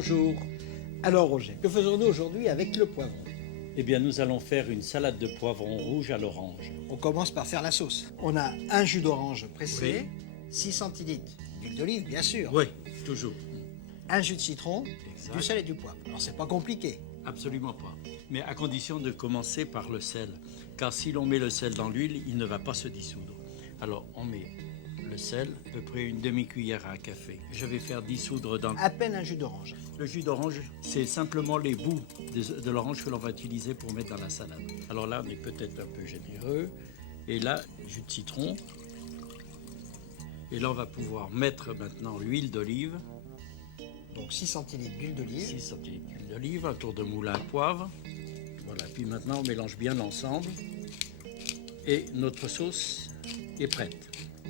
Bonjour. Alors Roger, que faisons-nous aujourd'hui avec le poivron? Eh bien, nous allons faire une salade de poivrons rouges à l'orange. On commence par faire la sauce. On a un jus d'orange pressé, 6 centilitres d'huile d'olive bien sûr, Oui, toujours. un jus de citron, Exact. du sel et du poivre. Alors c'est pas compliqué. Absolument pas. Mais à condition de commencer par le sel. Car si l'on met le sel dans l'huile, il ne va pas se dissoudre. Alors, on met le sel, à peu près une demi-cuillère à café. Je vais faire dissoudre dans À peine un jus d'orange. le jus d'orange. C'est simplement les bouts de l'orange que l'on va utiliser pour mettre dans la salade. Alors là, on est peut-être un peu généreux. Et là, jus de citron. Et là, on va pouvoir mettre maintenant l'huile d'olive. Donc 6 centilitres d'huile d'olive. 6 centilitres d'huile d'olive, un tour de moulin à poivre. Voilà, puis maintenant on mélange bien l'ensemble. Et notre sauce est prête.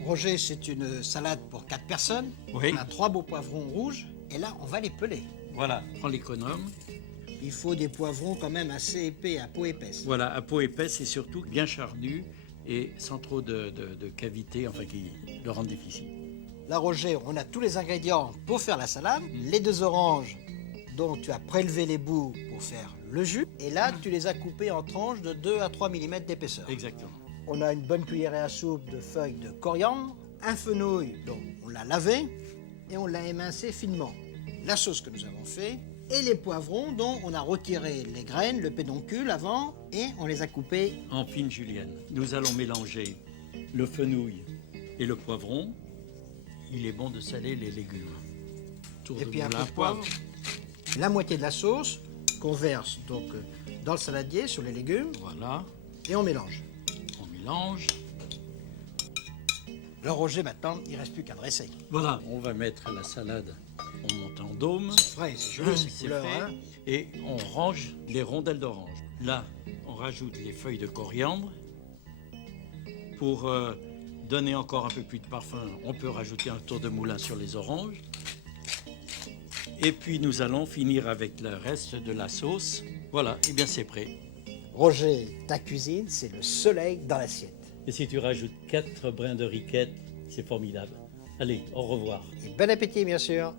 Roger, c'est une salade pour 4 personnes. Oui. On a 3 beaux poivrons rouges. Et là, on va les peler. Voilà, prends l'économe. Il faut des poivrons quand même assez épais, à peau épaisse. Voilà, à peau épaisse et surtout bien charnu et sans trop de cavités, enfin qui le rendent difficile. Là, Roger, on a tous les ingrédients pour faire la salade. Les 2 oranges dont tu as prélevé les bouts pour faire le jus. Et là, tu les as coupés en tranches de 2 à 3 mm d'épaisseur. Exactement. On a une bonne cuillerée à soupe de feuilles de coriandre, un fenouil dont on l'a lavé et on l'a émincé finement. La sauce que nous avons fait et les poivrons dont on a retiré les graines, le pédoncule avant et on les a coupés. En fine julienne, nous allons mélanger le fenouil et le poivron. Il est bon de saler les légumes. Tour Et de puis un moulin peu à de poivre. La moitié de la sauce qu'on verse donc dans le saladier sur les légumes Voilà, et on mélange. on mélange. Le Roger maintenant, il ne reste plus qu'à dresser. Voilà, on va mettre la salade en montant dôme. Frais, c'est joli ces C'est couleurs. fait. Hein. Et on range les rondelles d'orange. Là, on rajoute les feuilles de coriandre. Pour donner encore un peu plus de parfum, on peut rajouter un tour de moulin sur les oranges. Et puis nous allons finir avec le reste de la sauce. Voilà, et bien c'est prêt. Roger, ta cuisine, c'est le soleil dans l'assiette. Et si tu rajoutes 4 brins de riquette, c'est formidable. Allez, au revoir. Et bon appétit, bien sûr.